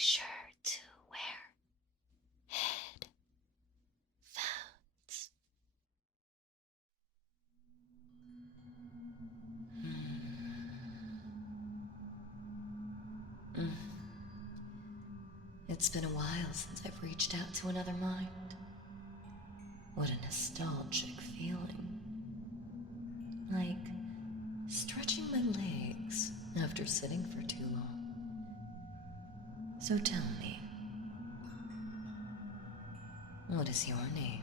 sure to wear headphones. Mm. It's been a while since I've reached out to another mind. What a nostalgic feeling. Like stretching my legs after sitting for too long. So tell me, what is your name?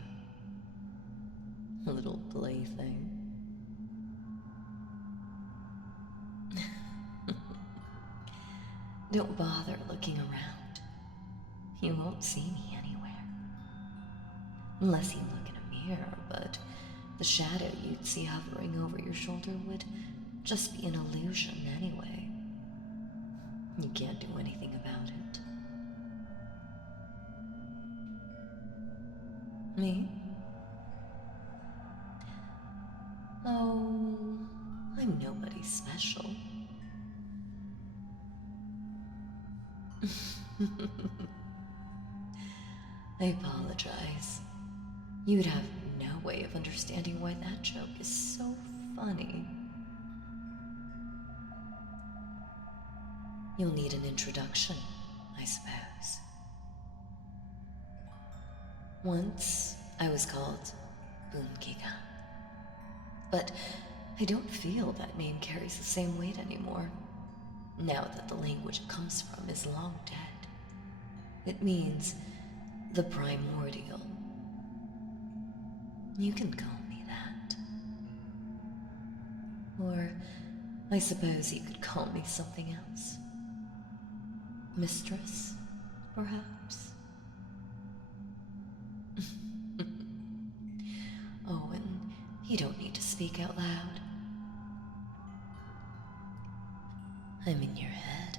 Little plaything. Don't bother looking around. You won't see me anywhere. Unless you look in a mirror, but the shadow you'd see hovering over your shoulder would just be an illusion anyway. You can't do anything about it. Me? Oh, I'm nobody special. I apologize. You'd have no way of understanding why that joke is so funny. You'll need an introduction, I suppose. Once, I was called Bunkiga. But I don't feel that name carries the same weight anymore, now that the language it comes from is long dead. It means the Primordial. You can call me that. Or I suppose you could call me something else. Mistress, perhaps? Oh, and you don't need to speak out loud. I'm in your head,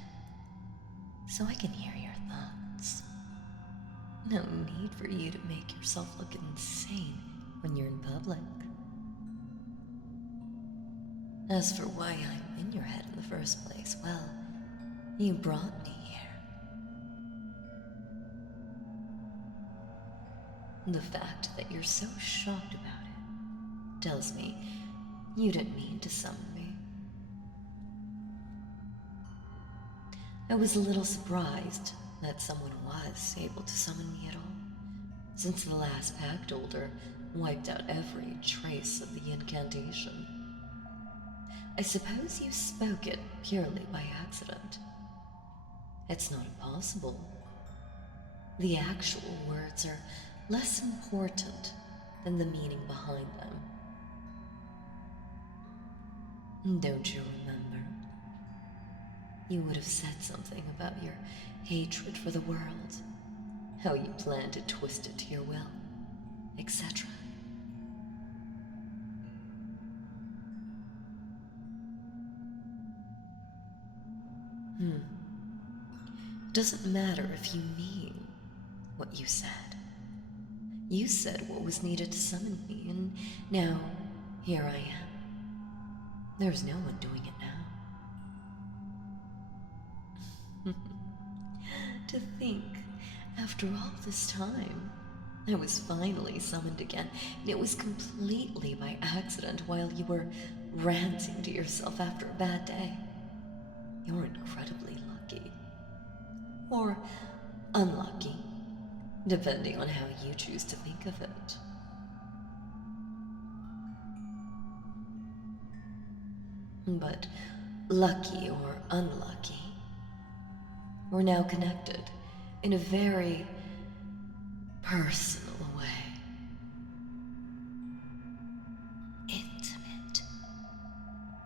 so I can hear your thoughts. No need for you to make yourself look insane when you're in public. As for why I'm in your head in the first place, well, you brought me here. The fact that you're so shocked about it tells me you didn't mean to summon me. I was a little surprised that someone was able to summon me at all, since the last Pact holder wiped out every trace of the incantation. I suppose you spoke it purely by accident. It's not impossible. The actual words are less important than the meaning behind them. Don't you remember? You would have said something about your hatred for the world, how you plan to twist it to your will, etc. Doesn't matter if you mean what you said. You said what was needed to summon me, and now here I am. There's no one doing it now. To think, after all this time, I was finally summoned again, and it was completely by accident while you were ranting to yourself after a bad day. You're incredibly lucky. Or unlucky, depending on how you choose to think of it. But lucky or unlucky, we're now connected in a very personal way. Intimate,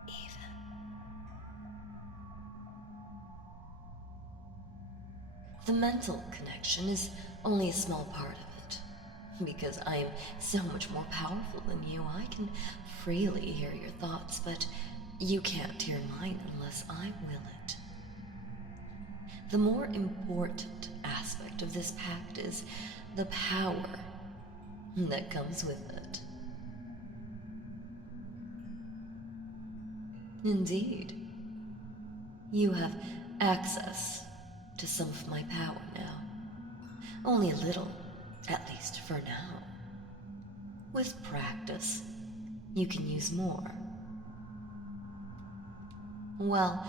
even. The mental connection is only a small part of it. Because I am so much more powerful than you, I can freely hear your thoughts, but you can't hear mine unless I will it. The more important aspect of this pact is the power that comes with it. Indeed, you have access to some of my power now. Only a little, at least for now. With practice, you can use more. Well,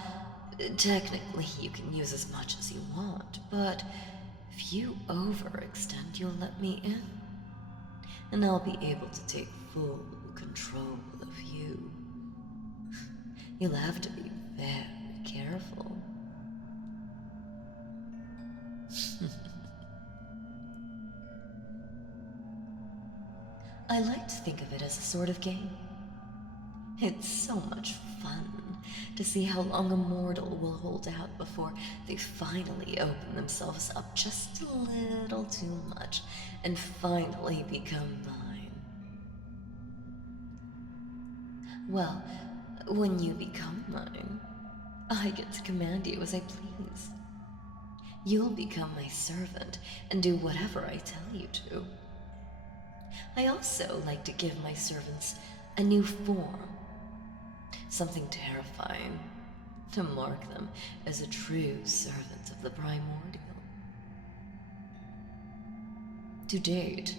technically you can use as much as you want, but if you overextend, you'll let me in, and I'll be able to take full control of you. You'll have to be very careful. I like to think of it as a sort of game. It's so much fun to see how long a mortal will hold out before they finally open themselves up just a little too much and finally become mine. Well, when you become mine, I get to command you as I please. You'll become my servant and do whatever I tell you to. I also like to give my servants a new form, something terrifying, to mark them as a true servant of the Primordial. To date,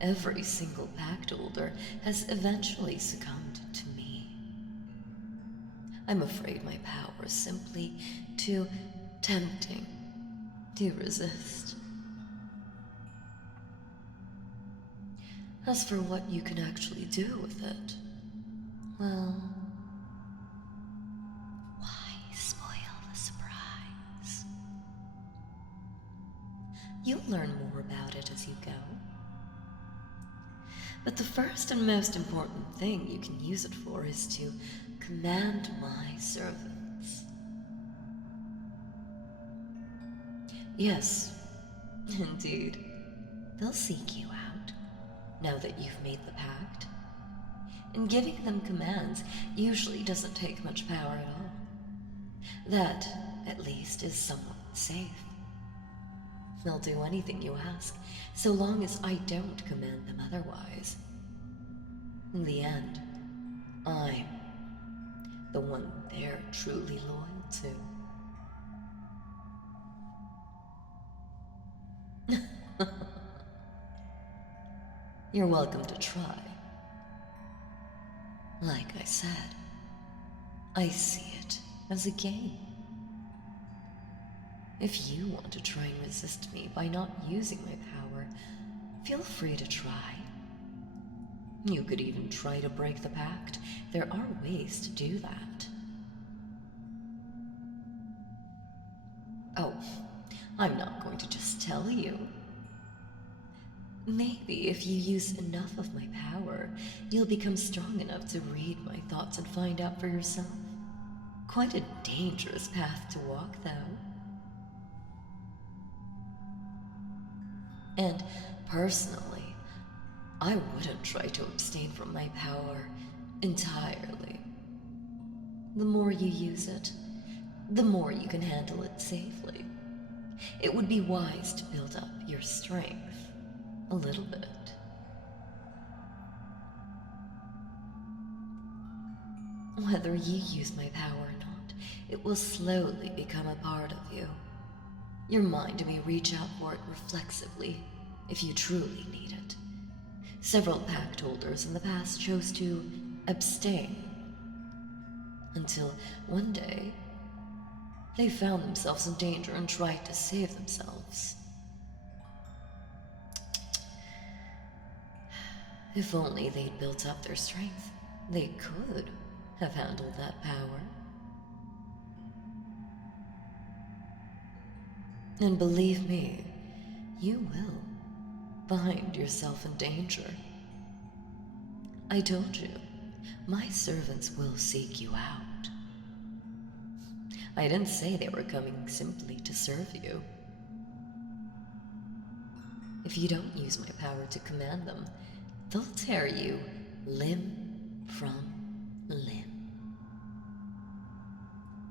every single Pact holder has eventually succumbed to me. I'm afraid my power is simply too tempting to resist. As for what you can actually do with it, well, why spoil the surprise? You'll learn more about it as you go. But the first and most important thing you can use it for is to command my servants. Yes, indeed. They'll seek you out, now that you've made the pact. And giving them commands usually doesn't take much power at all. That, at least, is somewhat safe. They'll do anything you ask, so long as I don't command them otherwise. In the end, I'm the one they're truly loyal to. You're welcome to try. Like I said, I see it as a game. If you want to try and resist me by not using my power, feel free to try. You could even try to break the pact. There are ways to do that. Oh, I'm not going to just tell you. Maybe if you use enough of my power, you'll become strong enough to read my thoughts and find out for yourself. Quite a dangerous path to walk, though. And personally, I wouldn't try to abstain from my power entirely. The more you use it, the more you can handle it safely. It would be wise to build up your strength a little bit. Whether you use my power or not, it will slowly become a part of you. Your mind may reach out for it reflexively if you truly need it. Several pact holders in the past chose to abstain until one day they found themselves in danger and tried to save themselves. If only they'd built up their strength, they could have handled that power. And believe me, you will find yourself in danger. I told you, my servants will seek you out. I didn't say they were coming simply to serve you. If you don't use my power to command them, they'll tear you limb from limb.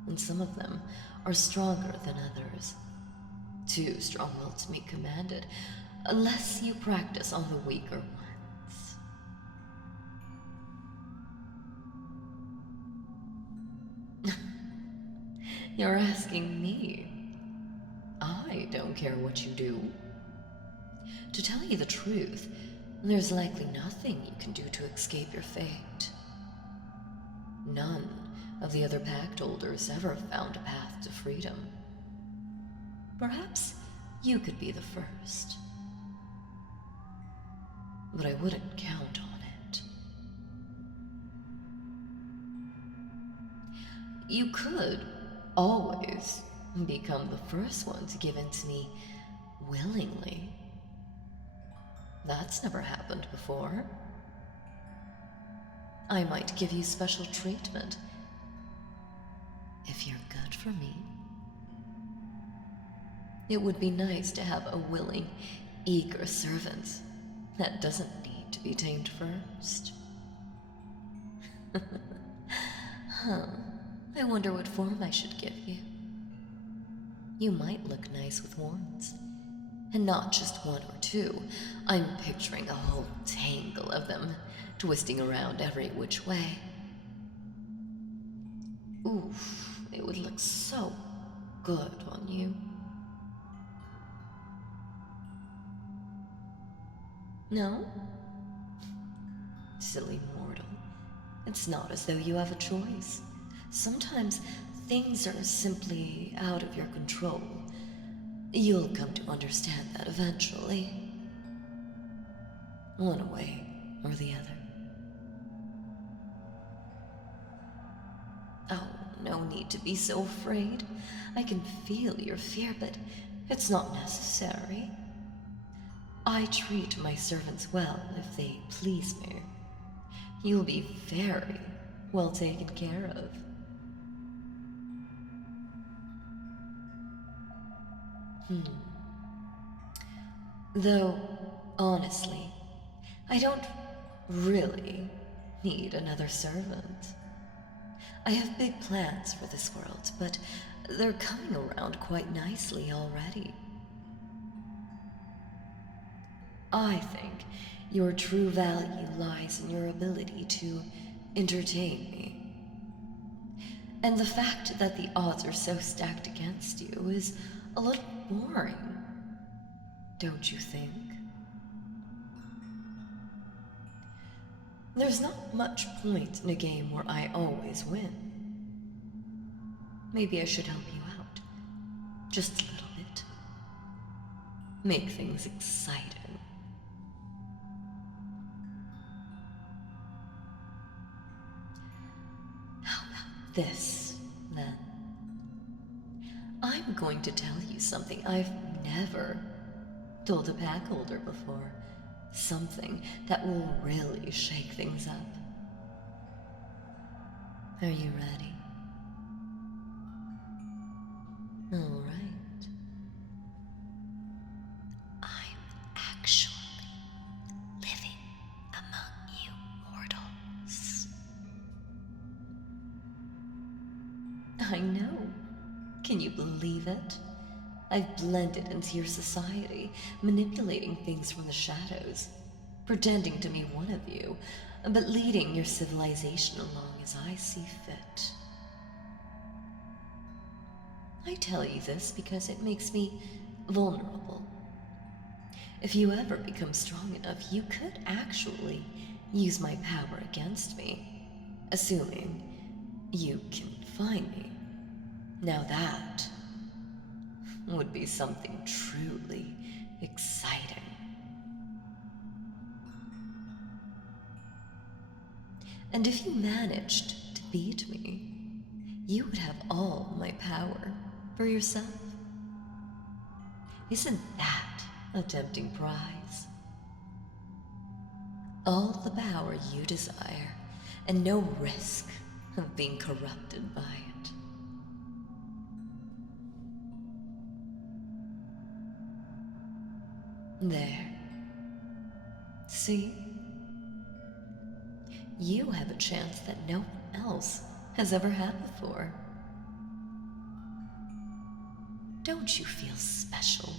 And some of them are stronger than others. Too strong-willed to be commanded, unless you practice on the weaker ones. You're asking me don't care what you do. To tell you the truth, there's likely nothing you can do to escape your fate. None of the other Pact holders ever found a path to freedom. Perhaps you could be the first. But I wouldn't count on it. You could always become the first one to give in to me willingly. That's never happened before. I might give you special treatment if you're good for me. It would be nice to have a willing, eager servant that doesn't need to be tamed first. I wonder what form I should give you. You might look nice with horns. And not just one or two. I'm picturing a whole tangle of them, twisting around every which way. Oof, it would look so good on you. No? Silly mortal. It's not as though you have a choice. Sometimes things are simply out of your control. You'll come to understand that eventually. One way or the other. Oh, no need to be so afraid. I can feel your fear, but it's not necessary. I treat my servants well if they please me. You'll be very well taken care of. Though, honestly, I don't really need another servant. I have big plans for this world, but they're coming around quite nicely already. I think your true value lies in your ability to entertain me. And the fact that the odds are so stacked against you is a little boring, don't you think? There's not much point in a game where I always win. Maybe I should help you out. Just a little bit. Make things exciting. How about this, then? I'm going to tell you something I've never told a pack holder before. Something that will really shake things up. Are you ready? All right. I'm actually living among you mortals. I know. Can you believe it? I've blended into your society, manipulating things from the shadows, pretending to be one of you, but leading your civilization along as I see fit. I tell you this because it makes me vulnerable. If you ever become strong enough, you could actually use my power against me, assuming you can find me. Now that would be something truly exciting. And if you managed to beat me, you would have all my power for yourself. Isn't that a tempting prize? All the power you desire, and no risk of being corrupted by it. There. See? You have a chance that no one else has ever had before. Don't you feel special?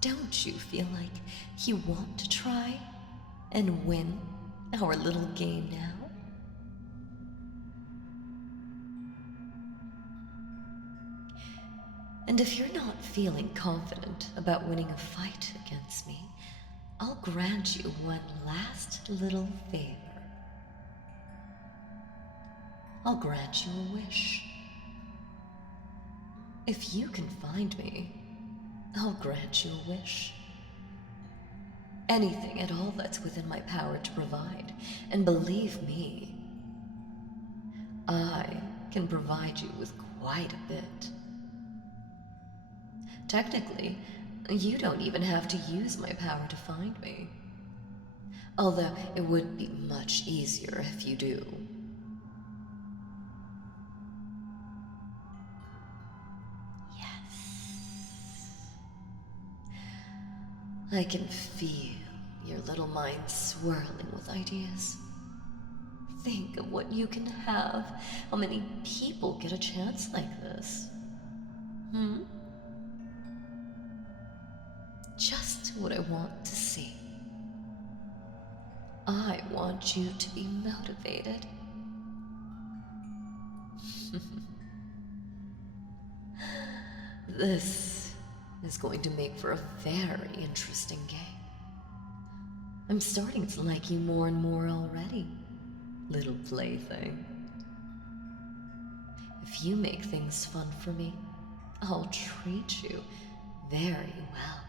Don't you feel like you want to try and win our little game now? And if you're not feeling confident about winning a fight against me, I'll grant you one last little favor. I'll grant you a wish. If you can find me, I'll grant you a wish. Anything at all that's within my power to provide. And believe me, I can provide you with quite a bit. Technically, you don't even have to use my power to find me. Although it would be much easier if you do. I can feel your little mind swirling with ideas. Think of what you can have. How many people get a chance like this? Just what I want to see. I want you to be motivated. This is going to make for a very interesting game. I'm starting to like you more and more already, little plaything. If you make things fun for me, I'll treat you very well.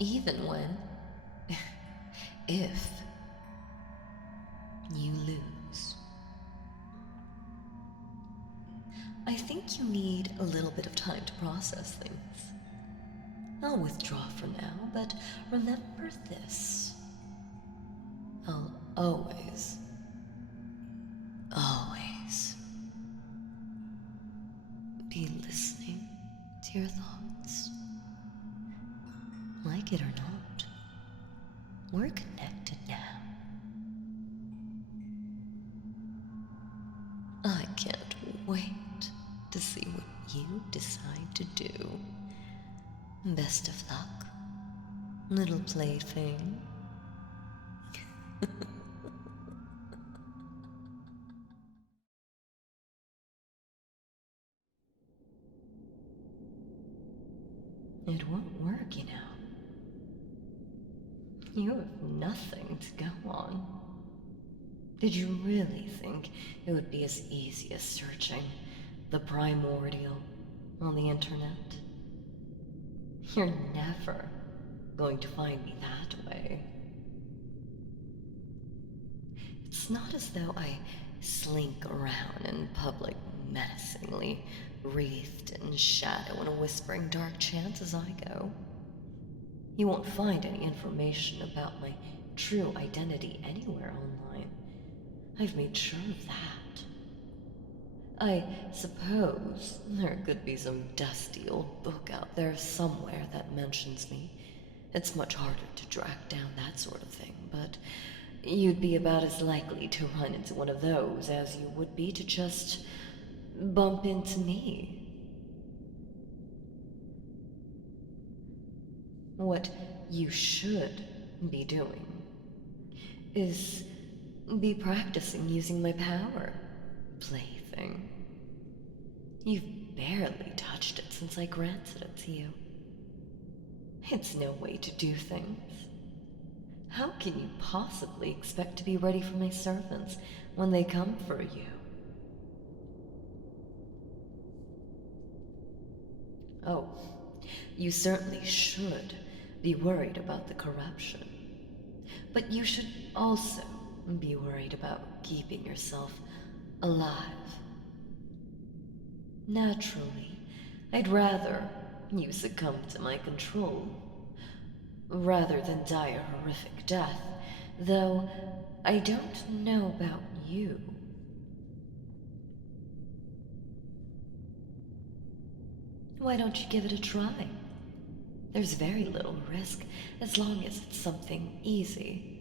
Even when, if you lose. I think you need a little bit of time to process things. I'll withdraw for now, but remember this. I'll always be listening to your thoughts. Like it or not, we're connected now. I can't wait to see what you decide to do. Best of luck, little plaything. It won't work, you know. You have nothing to go on. Did you really think it would be as easy as searching the Primordial on the internet? You're never going to find me that way. It's not as though I slink around in public menacingly, wreathed in shadow and whispering dark chants as I go. You won't find any information about my true identity anywhere online. I've made sure of that. I suppose there could be some dusty old book out there somewhere that mentions me. It's much harder to track down that sort of thing, but you'd be about as likely to run into one of those as you would be to just bump into me. What you should be doing is be practicing using my power, plaything. You've barely touched it since I granted it to you. It's no way to do things. How can you possibly expect to be ready for my servants when they come for you? Oh, you certainly should be worried about the corruption. But you should also be worried about keeping yourself alive. Naturally, I'd rather you succumb to my control, rather than die a horrific death, though I don't know about you. Why don't you give it a try? There's very little risk as long as it's something easy.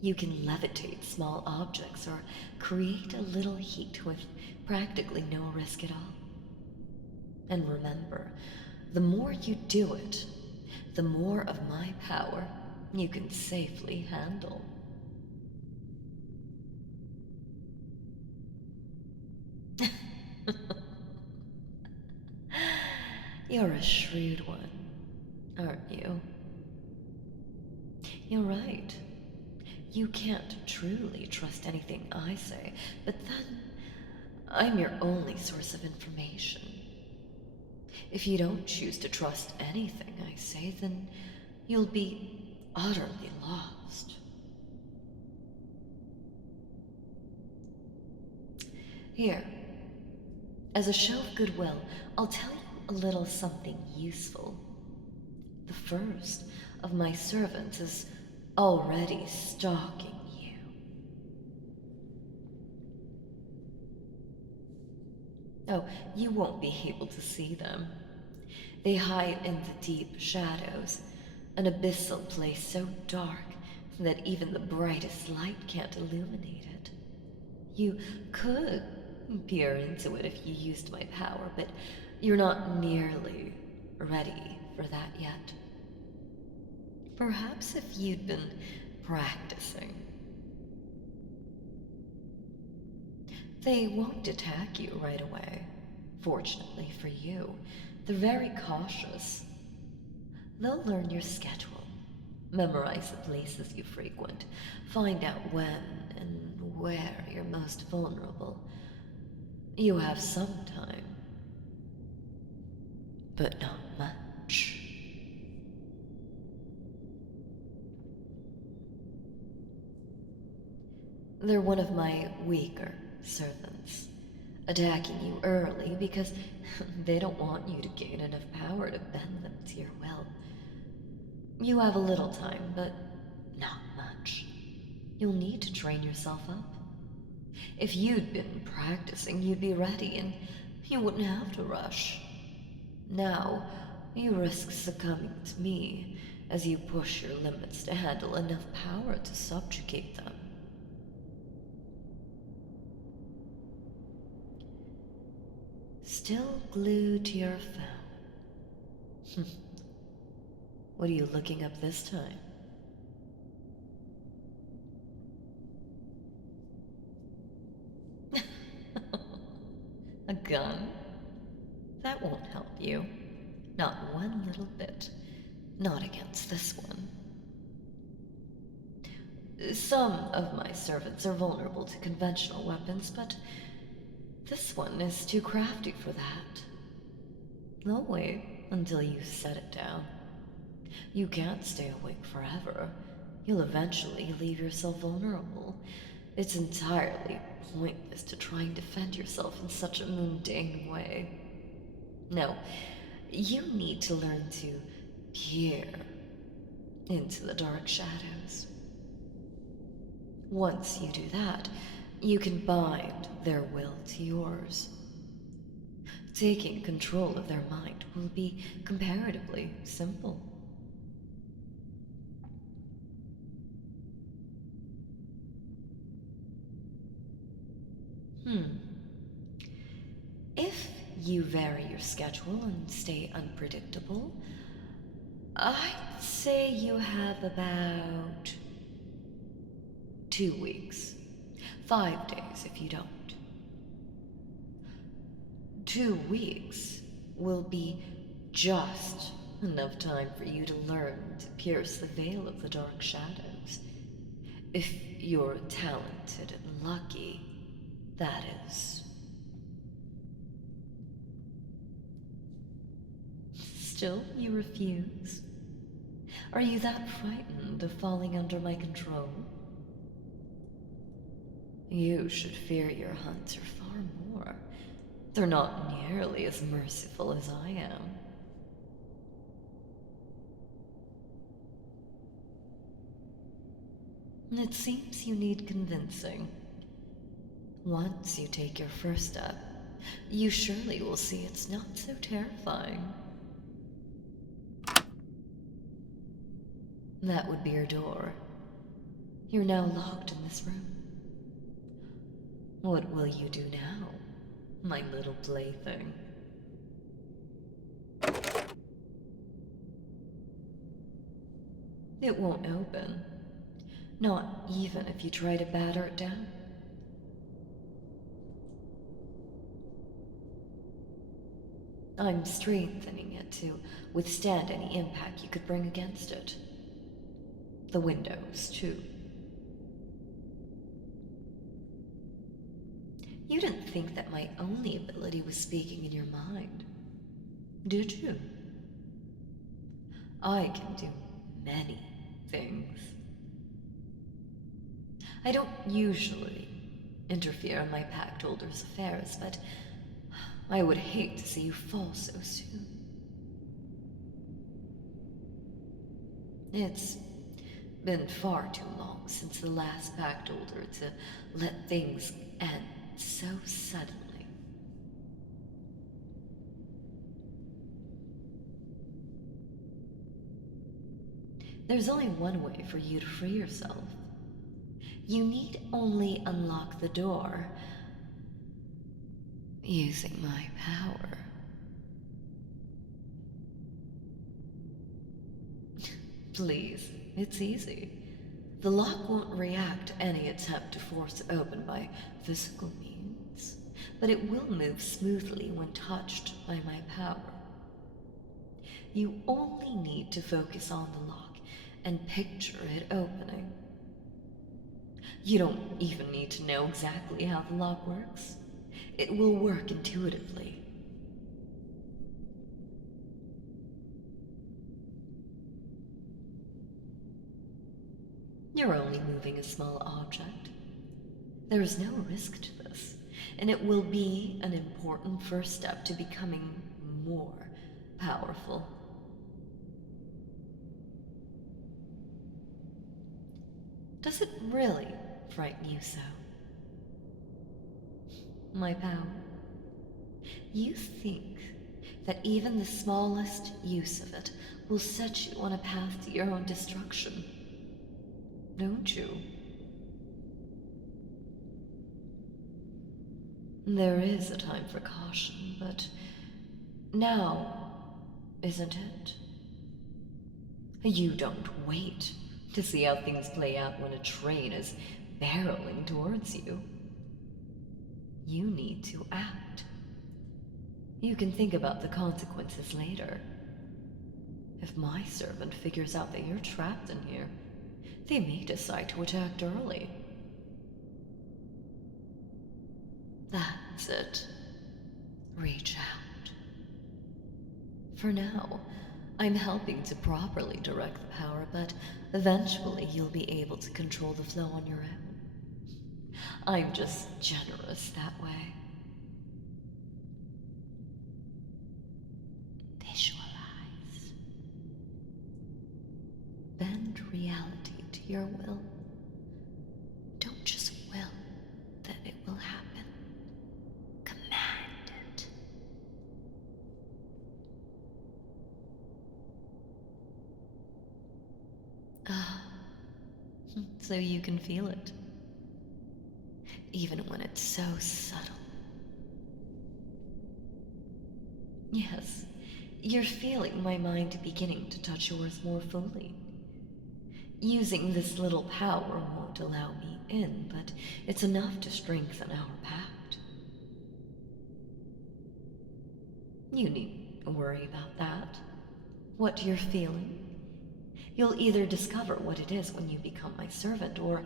You can levitate small objects or create a little heat with practically no risk at all. And remember, the more you do it, the more of my power you can safely handle. You're a shrewd one, aren't you? You're right. You can't truly trust anything I say, but then I'm your only source of information. If you don't choose to trust anything I say, then you'll be utterly lost. Here, as a show of goodwill, I'll tell you a little something useful. The first of my servants is already stalking you. Oh, you won't be able to see them. They hide in the deep shadows, an abyssal place so dark that even the brightest light can't illuminate it. You could peer into it if you used my power, but you're not nearly ready for that yet. Perhaps if you'd been practicing. They won't attack you right away. Fortunately for you, they're very cautious. They'll learn your schedule, memorize the places you frequent, find out when and where you're most vulnerable. You have some time, but not much. They're one of my weaker servants, attacking you early because they don't want you to gain enough power to bend them to your will. You have a little time, but not much. You'll need to train yourself up. If you'd been practicing, you'd be ready and you wouldn't have to rush. Now, you risk succumbing to me as you push your limits to handle enough power to subjugate them. Still glued to your phone. What are you looking up this time? A gun? That won't help you. Not one little bit. Not against this one. Some of my servants are vulnerable to conventional weapons, but this one is too crafty for that. They'll wait until you set it down. You can't stay awake forever. You'll eventually leave yourself vulnerable. It's entirely pointless to try and defend yourself in such a mundane way. No, you need to learn to peer into the dark shadows. Once you do that, you can bind their will to yours. Taking control of their mind will be comparatively simple. If you vary your schedule and stay unpredictable, I'd say you have about 2 weeks. 5 days if you don't. 2 weeks will be just enough time for you to learn to pierce the veil of the dark shadows. If you're talented and lucky, that is. Still, you refuse? Are you that frightened of falling under my control? You should fear your hunter far more. They're not nearly as merciful as I am. It seems you need convincing. Once you take your first step, you surely will see it's not so terrifying. That would be your door. You're now locked in this room. What will you do now, my little plaything? It won't open. Not even if you try to batter it down. I'm strengthening it to withstand any impact you could bring against it. The windows, too. You didn't think that my only ability was speaking in your mind, did you? I can do many things. I don't usually interfere in my Pact holders' affairs, but I would hate to see you fall so soon. It's been far too long since the last Pact holder to let things end so suddenly. There's only one way for you to free yourself. You need only unlock the door using my power. Please, it's easy. The lock won't react to any attempt to force it open by physical means, but it will move smoothly when touched by my power. You only need to focus on the lock and picture it opening. You don't even need to know exactly how the lock works. It will work intuitively. You're only moving a small object. There is no risk to this, and it will be an important first step to becoming more powerful. Does it really frighten you so? My power? You think that even the smallest use of it will set you on a path to your own destruction, don't you? There is a time for caution, but now, isn't it? You don't wait to see how things play out when a train is barreling towards you. You need to act. You can think about the consequences later. If my servant figures out that you're trapped in here, they may decide to attack early. That's it. Reach out. For now, I'm helping to properly direct the power, but eventually you'll be able to control the flow on your own. I'm just generous that way. Visualize. Bend reality to your will. Don't just will that it will happen. Command it. So you can feel it. Even when it's so subtle. Yes, you're feeling my mind beginning to touch yours more fully. Using this little power won't allow me in, but it's enough to strengthen our pact. You needn't worry about that. What you're feeling. You'll either discover what it is when you become my servant, or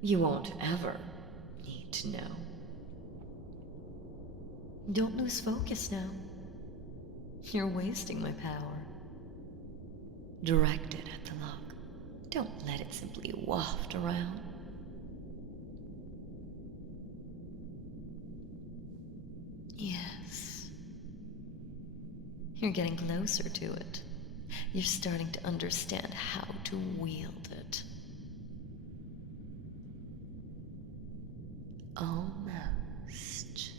you won't ever need to know. Don't lose focus now. You're wasting my power. Direct it at the lock. Don't let it simply waft around. Yes. You're getting closer to it. You're starting to understand how to wield it. Almost.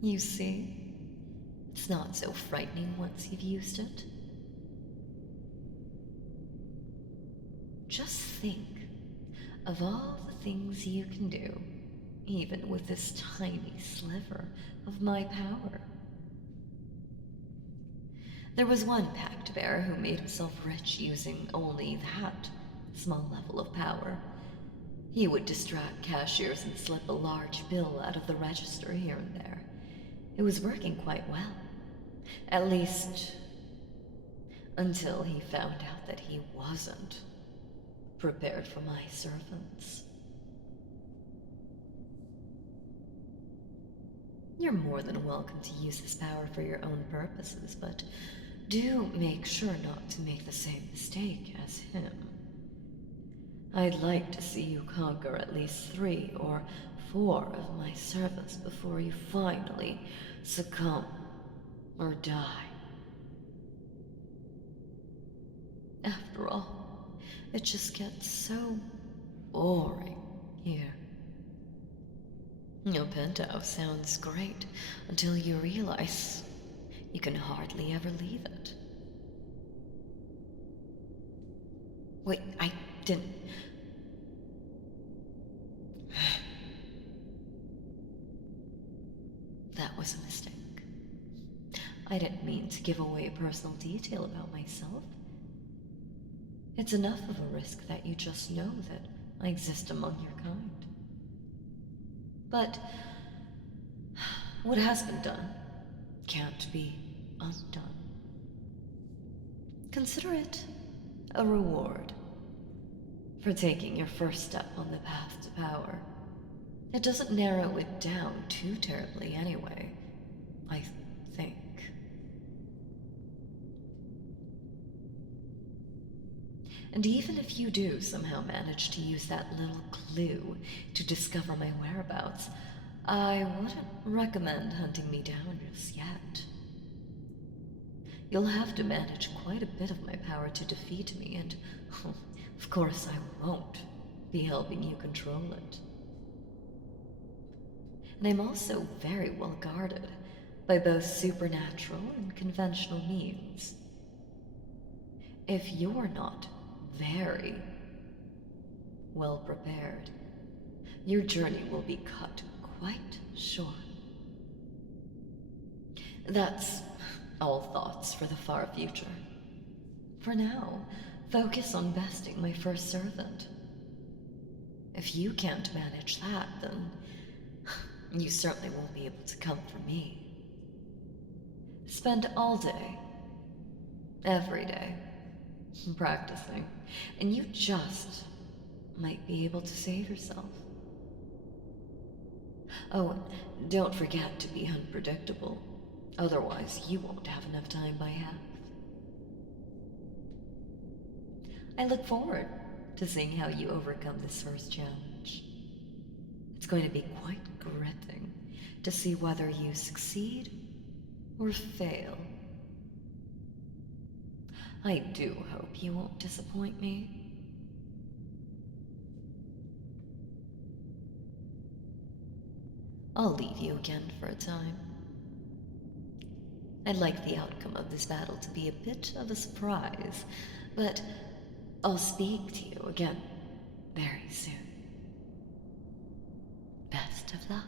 You see? It's not so frightening once you've used it. Just think of all the things you can do, even with this tiny sliver of my power. There was one Pact bearer who made himself rich using only that small level of power. He would distract cashiers and slip a large bill out of the register here and there. It was working quite well. At least, until he found out that he wasn't prepared for my servants. You're more than welcome to use this power for your own purposes, but do make sure not to make the same mistake as him. I'd like to see you conquer at least 3 or 4 of my servants before you finally succumb or die. After all, it just gets so boring here. Your penthouse sounds great until you realize you can hardly ever leave it. Wait, I didn't... That was a mistake. I didn't mean to give away a personal detail about myself. It's enough of a risk that you just know that I exist among your kind. But what has been done can't be undone. Consider it a reward for taking your first step on the path to power. It doesn't narrow it down too terribly anyway, I think. And even if you do somehow manage to use that little clue to discover my whereabouts, I wouldn't recommend hunting me down just yet. You'll have to manage quite a bit of my power to defeat me, and of course I won't be helping you control it. And I'm also very well guarded by both supernatural and conventional means. If you're not very well prepared, your journey will be cut quite short. That's all thoughts for the far future. For now, focus on besting my first servant. If you can't manage that, then you certainly won't be able to come for me. Spend all day, every day, practicing, and you just might be able to save yourself. Oh, don't forget to be unpredictable. Otherwise, you won't have enough time by half. I look forward to seeing how you overcome this first challenge. It's going to be quite gripping to see whether you succeed or fail. I do hope you won't disappoint me. I'll leave you again for a time. I'd like the outcome of this battle to be a bit of a surprise, but I'll speak to you again very soon. Best of luck.